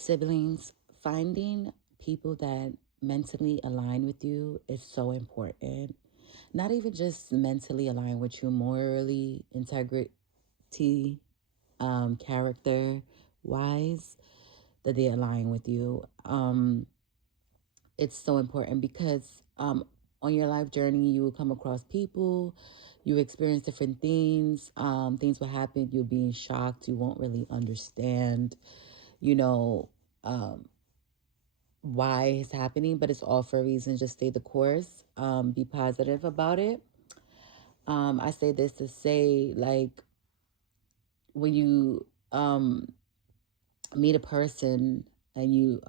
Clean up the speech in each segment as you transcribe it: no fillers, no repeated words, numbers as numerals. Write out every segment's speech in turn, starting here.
Siblings, finding people that mentally align with you is so important. Not even just mentally align with you, morally, integrity, character wise, that they align with you. It's so important because on your life journey, you will come across people, you experience different things. Things will happen, you'll be in shock, you won't really understand, you know, um, why it's happening, but it's all for a reason. Just stay the course, be positive about it. I say this to say, like, when you meet a person and you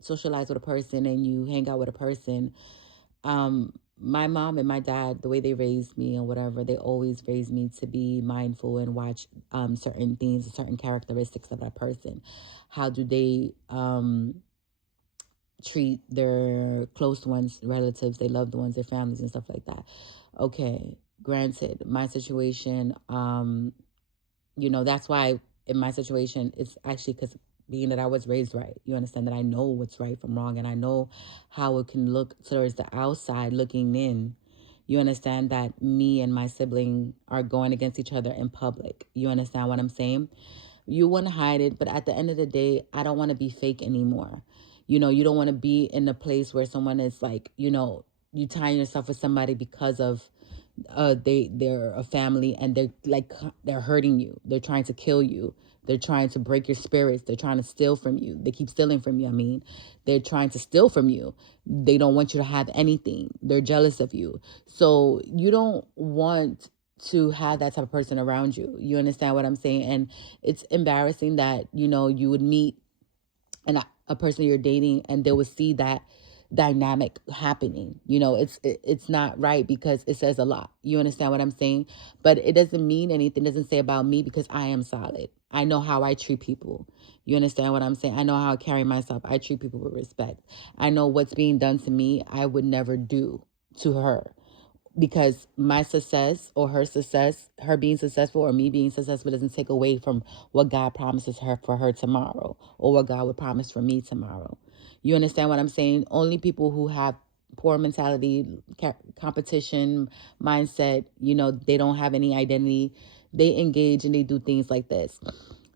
socialize with a person and you hang out with a person, my mom and my dad, the way they raised me and whatever, they always raised me to be mindful and watch certain things, certain characteristics of that person. How do they treat their close ones, relatives, their loved ones, their families, and stuff like that. Okay, granted, my situation, that's why in my situation, it's actually because being that I was raised right, you understand that I know what's right from wrong and I know how it can look towards the outside looking in. You understand that me and my sibling are going against each other in public. You understand what I'm saying? You want to hide it, but at the end of the day, I don't want to be fake anymore. You don't want to be in a place where someone is like, you tying yourself with somebody because of they're a family and they're hurting you. They're trying to kill you. They're trying to break your spirits. They're trying to steal from you. They keep stealing from you. I mean, they're trying to steal from you. They don't want you to have anything. They're jealous of you. So you don't want to have that type of person around you. You understand what I'm saying? And it's embarrassing that, you would meet a person you're dating and they would see that dynamic happening. It's not right because it says a lot. You understand what I'm saying? But it doesn't mean anything. It doesn't say about me because I am solid. I know how I treat people. You understand what I'm saying? I know how I carry myself. I treat people with respect. I know what's being done to me I would never do to her, because my success or her success, her being successful or me being successful, doesn't take away from what God promises her for her tomorrow or what God would promise for me tomorrow. You understand what I'm saying? Only people who have poor mentality, competition mindset, they don't have any identity, they engage and they do things like this.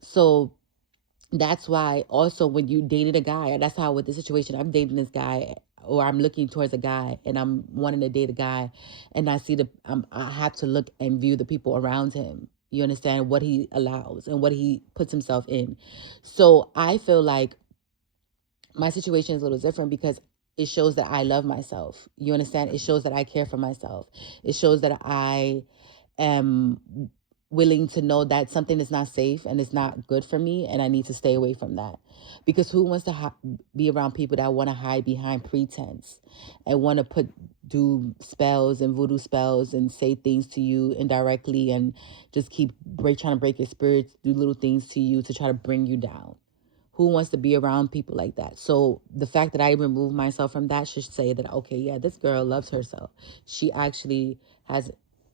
So that's why also when you dated a guy, that's how with the situation, I'm dating this guy or I'm looking towards a guy and I'm wanting to date a guy, and I see I have to look and view the people around him. You understand what he allows and what he puts himself in. So I feel like my situation is a little different because it shows that I love myself. You understand? It shows that I care for myself. It shows that I am willing to know that something is not safe and it's not good for me and I need to stay away from that. Because who wants to be around people that want to hide behind pretense and want to do spells and voodoo spells and say things to you indirectly and just keep trying to break your spirits, do little things to you to try to bring you down? Who wants to be around people like that? So the fact that I remove myself from that should say that, okay, yeah, this girl loves herself. She actually has,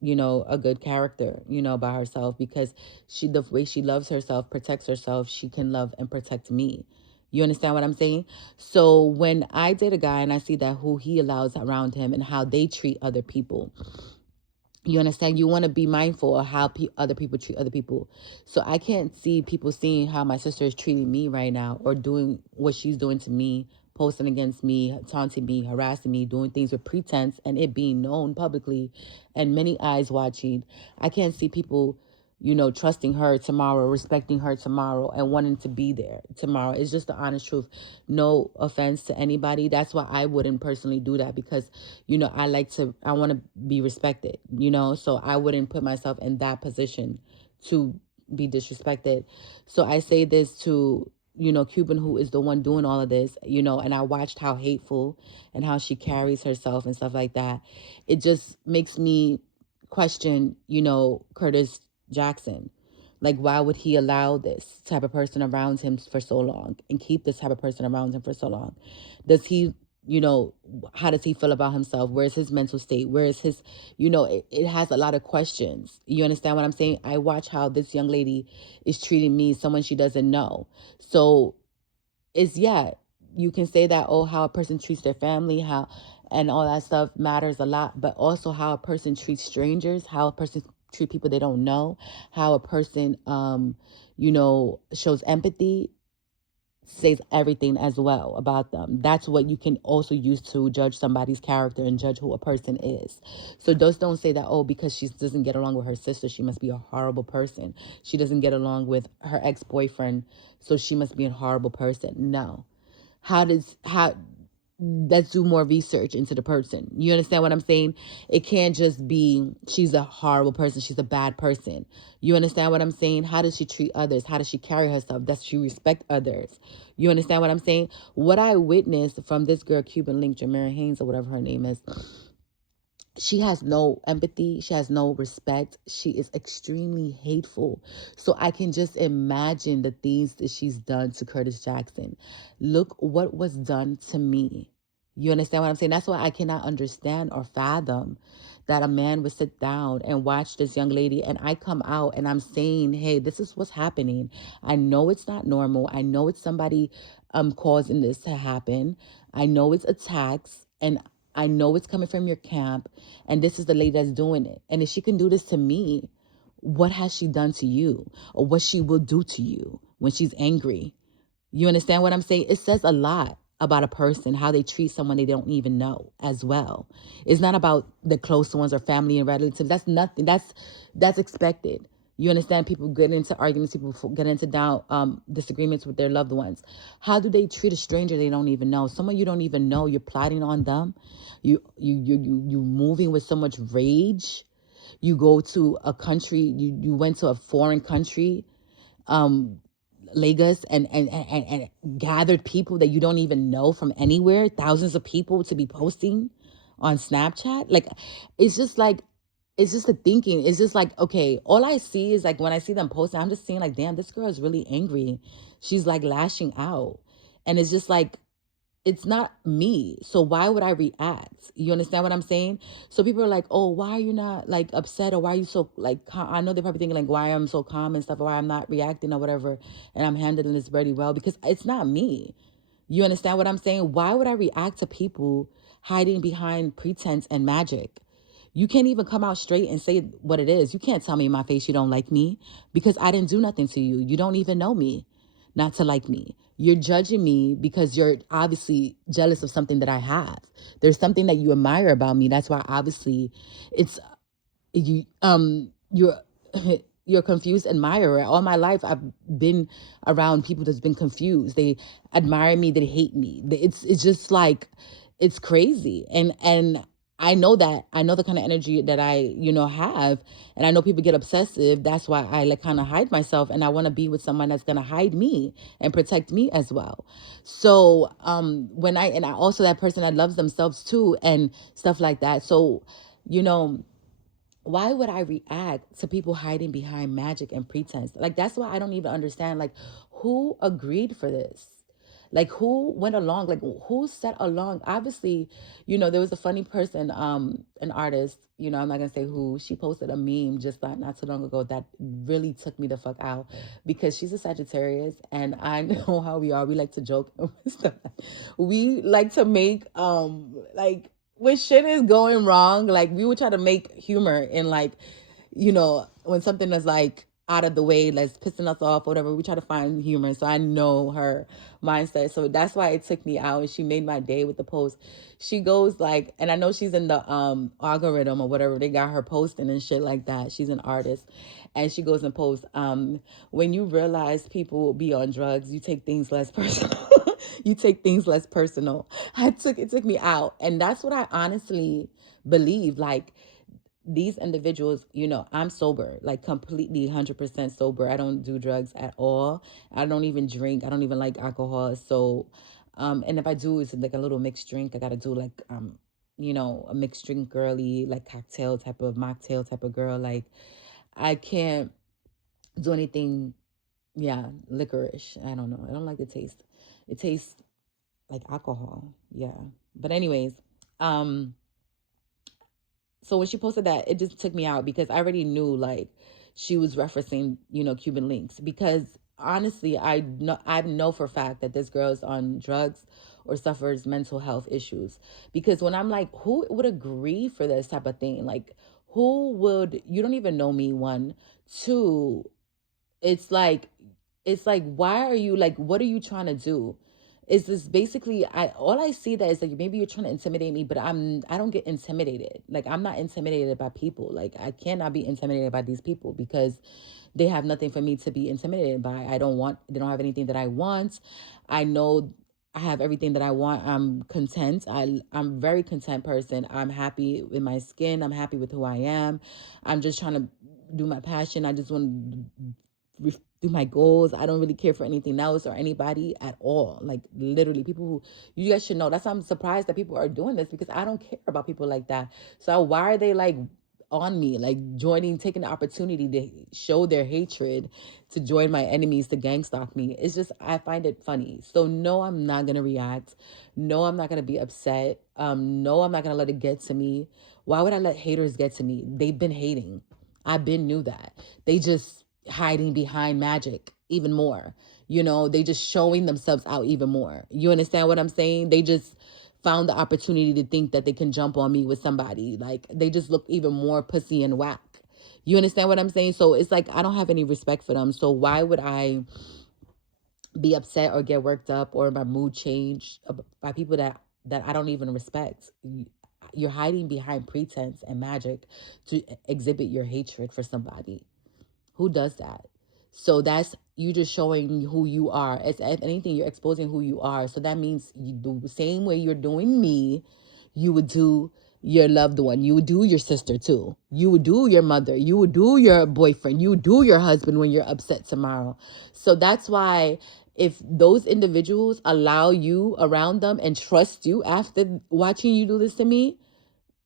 a good character, by herself, because the way she loves herself, protects herself, she can love and protect me. You understand what I'm saying? So when I date a guy and I see that who he allows around him and how they treat other people, you understand? You want to be mindful of how other people treat other people. So I can't see people seeing how my sister is treating me right now or doing what she's doing to me, posting against me, taunting me, harassing me, doing things with pretense and it being known publicly and many eyes watching. I can't see people, trusting her tomorrow, respecting her tomorrow, and wanting to be there tomorrow. It's just the honest truth. No offense to anybody. That's why I wouldn't personally do that because, I want to be respected, so I wouldn't put myself in that position to be disrespected. So I say this to, Cuban, who is the one doing all of this, and I watched how hateful and how she carries herself and stuff like that. It just makes me question, Curtis Jackson. Like, why would he allow this type of person around him for so long and keep this type of person around him for so long? Does he how does he feel about himself? Where's his mental state? Where is his, it has a lot of questions. You understand what I'm saying? I watch how this young lady is treating me, someone she doesn't know. So it's, yeah, you can say that, oh, how a person treats their family, how, and all that stuff matters a lot, but also how a person treats strangers, how a person treat people they don't know, how a person, shows empathy, says everything as well about them. That's what you can also use to judge somebody's character and judge who a person is. So just don't say that, oh, because she doesn't get along with her sister, she must be a horrible person. She doesn't get along with her ex-boyfriend, so she must be a horrible person. No. How let's do more research into the person. You understand what I'm saying? It can't just be she's a horrible person, she's a bad person. You understand what I'm saying? How does she treat others? How does she carry herself? Does she respect others? You understand what I'm saying? What I witnessed from this girl, Cuban Link, Jamara Haynes, or whatever her name is, she has no empathy. She has no respect. She is extremely hateful. So I can just imagine the things that she's done to Curtis Jackson. Look what was done to me. You understand what I'm saying? That's why I cannot understand or fathom that a man would sit down and watch this young lady, and I come out and I'm saying, hey, this is what's happening. I know it's not normal. I know it's somebody causing this to happen. I know it's attacks, and I know it's coming from your camp, and this is the lady that's doing it. And if she can do this to me, what has she done to you, or what she will do to you when she's angry? You understand what I'm saying? It says a lot about a person, how they treat someone they don't even know as well. It's not about the close ones or family and relatives. That's nothing. That's expected. You understand? People get into arguments, people get into disagreements with their loved ones. How do they treat a stranger they don't even know? Someone you don't even know, you're plotting on them. You moving with so much rage. You go to a country, you went to a foreign country, um, Lagos, and gathered people that you don't even know from anywhere, thousands of people to be posting on Snapchat. Like, it's just like, it's just the thinking. It's just like, okay, all I see is like when I see them posting, I'm just seeing like, damn, this girl is really angry. She's like lashing out. And it's just like, it's not me. So why would I react? You understand what I'm saying? So people are like, oh, why are you not like upset, or why are you so like calm? I know they're probably thinking like why I'm so calm and stuff, or why I'm not reacting or whatever, and I'm handling this very well, because it's not me. You understand what I'm saying? Why would I react to people hiding behind pretense and magic? You can't even come out straight and say what it is. You can't tell me in my face you don't like me, because I didn't do nothing to you. You don't even know me not to like me. You're judging me because you're obviously jealous of something that I have. There's something that you admire about me. That's why obviously it's you're you're a confused admirer. All my life I've been around people that's been confused. They admire me, they hate me. It's just like, it's crazy. And I know the kind of energy that I, have, and I know people get obsessive. That's why I like kind of hide myself, and I want to be with someone that's going to hide me and protect me as well. So when I also that person that loves themselves too and stuff like that. So, you know, why would I react to people hiding behind magic and pretense? Like, that's why I don't even understand, like, who agreed for this? Like, who went along? Like, who set along? Obviously, there was a funny person, an artist, I'm not gonna say who. She posted a meme just not too long ago that really took me the fuck out, because she's a Sagittarius, and I know how we are. We like to joke and stuff. We like to make like, when shit is going wrong, like, we would try to make humor in, like, when something is like out of the way, like pissing us off, whatever, we try to find humor. So I know her mindset. So that's why it took me out, and she made my day with the post. She goes like, and I know she's in the algorithm or whatever, they got her posting and shit like that. She's an artist. And she goes and posts, when you realize people will be on drugs, you take things less personal. You take things less personal. It took me out. And that's what I honestly believe. Like, these individuals, I'm sober, like completely 100% sober. I don't do drugs at all. I don't even drink. I don't even like alcohol. So, and if I do, it's like a little mixed drink. I gotta do like, a mixed drink girly, like cocktail type of mocktail type of girl. Like, I can't do anything, yeah, licorice. I don't know. I don't like the taste. It tastes like alcohol. Yeah. But anyways, um, so when she posted that, it just took me out because I already knew like she was referencing, Cuban links. Because honestly, I know for a fact that this girl's on drugs or suffers mental health issues. Because when I'm like, who would agree for this type of thing? Like, who would? You don't even know me. One, two. It's like why are you like, what are you trying to do? Is this basically, I see that is like maybe you're trying to intimidate me, but I don't get intimidated. Like, I'm not intimidated by people. Like, I cannot be intimidated by these people because they have nothing for me to be intimidated by. They don't have anything that I want. I know I have everything that I want. I'm content. I'm a very content person. I'm happy with my skin. I'm happy with who I am. I'm just trying to do my passion. I just want to do my goals. I don't really care for anything else or anybody at all. Like, literally, people who, you guys should know. That's why I'm surprised that people are doing this, because I don't care about people like that. So why are they like on me, like joining, taking the opportunity to show their hatred, to join my enemies, to gang stalk me? It's just, I find it funny. So no, I'm not gonna react. No, I'm not gonna be upset. No, I'm not gonna let it get to me. Why would I let haters get to me? They've been hating. I've been knew that. They just hiding behind magic even more. They just showing themselves out even more. You understand what I'm saying? They just found the opportunity to think that they can jump on me with somebody. Like, they just look even more pussy and whack. You understand what I'm saying? So it's like, I don't have any respect for them. So why would I be upset or get worked up or my mood change by people that I don't even respect? You're hiding behind pretense and magic to exhibit your hatred for somebody. Who does that? So that's you just showing who you are. It's, if anything, you're exposing who you are. So that means you do the same way you're doing me, you would do your loved one. You would do your sister too. You would do your mother. You would do your boyfriend. You would do your husband when you're upset tomorrow. So that's why, if those individuals allow you around them and trust you after watching you do this to me,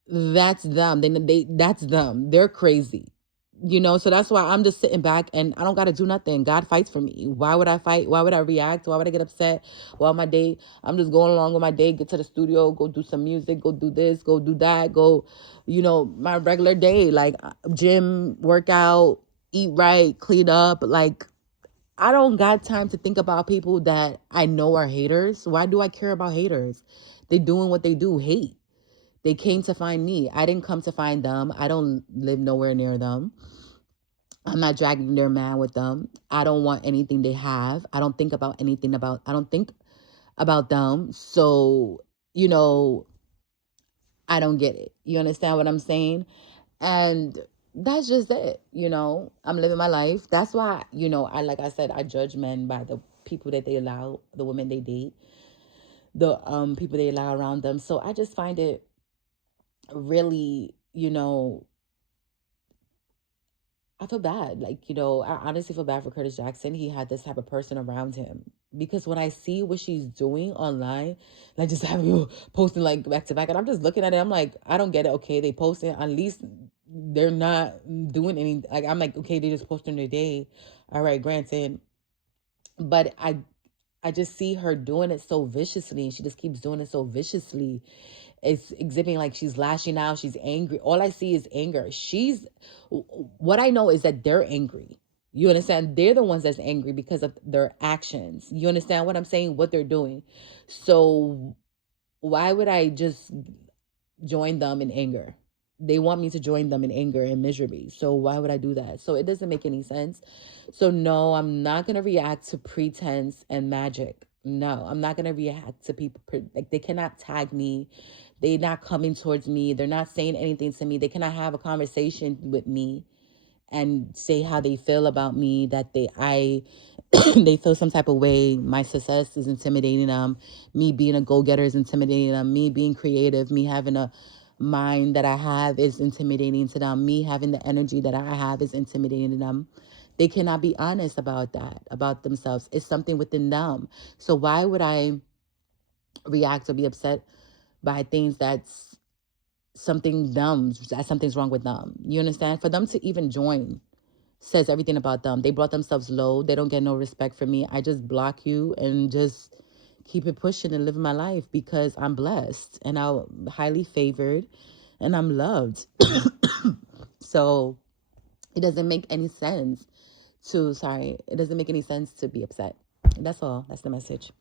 that's them. That's them. They're crazy. So that's why I'm just sitting back and I don't got to do nothing. God fights for me. Why would I fight? Why would I react? Why would I get upset? Well, my day, I'm just going along with my day, get to the studio, go do some music, go do this, go do that, go, my regular day, like gym, workout, eat right, clean up. Like, I don't got time to think about people that I know are haters. Why do I care about haters? They doing what they do, hate. They came to find me. I didn't come to find them. I don't live nowhere near them. I'm not dragging their man with them. I don't want anything they have. I don't think about them. So, you know, I don't get it. You understand what I'm saying? And that's just it. I'm living my life. That's why, like I said, I judge men by the people that they allow, the women they date, the people they allow around them. So I just find it really, I feel bad. Like, I honestly feel bad for Curtis Jackson. He had this type of person around him. Because when I see what she's doing online, like just having you posting like back to back, and I'm just looking at it, I'm like, I don't get it. Okay, they posted, at least they're not doing any, like, I'm like, okay, they just posting their day. All right, granted. But I just see her doing it so viciously, and she just keeps doing it so viciously. It's exhibiting like she's lashing out, she's angry. All I see is anger. What I know is that they're angry. You understand? They're the ones that's angry because of their actions. You understand what I'm saying? What they're doing. So why would I just join them in anger? They want me to join them in anger and misery. So why would I do that? So it doesn't make any sense. So no, I'm not going to react to pretense and magic. No, I'm not going to react to people. Like, they cannot tag me. They're not coming towards me. They're not saying anything to me. They cannot have a conversation with me and say how they feel about me, that I they feel some type of way. My success is intimidating them. Me being a go-getter is intimidating them. Me being creative, me having a mind that I have is intimidating to them. Me having the energy that I have is intimidating to them. They cannot be honest about that, about themselves. It's something within them. So why would I react or be upset by things that's something's wrong with them? You understand? For them to even join says everything about them. They brought themselves low. They don't get no respect from me. I just block you and just keep it pushing and living my life because I'm blessed and I'm highly favored and I'm loved. So it doesn't make any sense it doesn't make any sense to be upset. That's all. That's the message.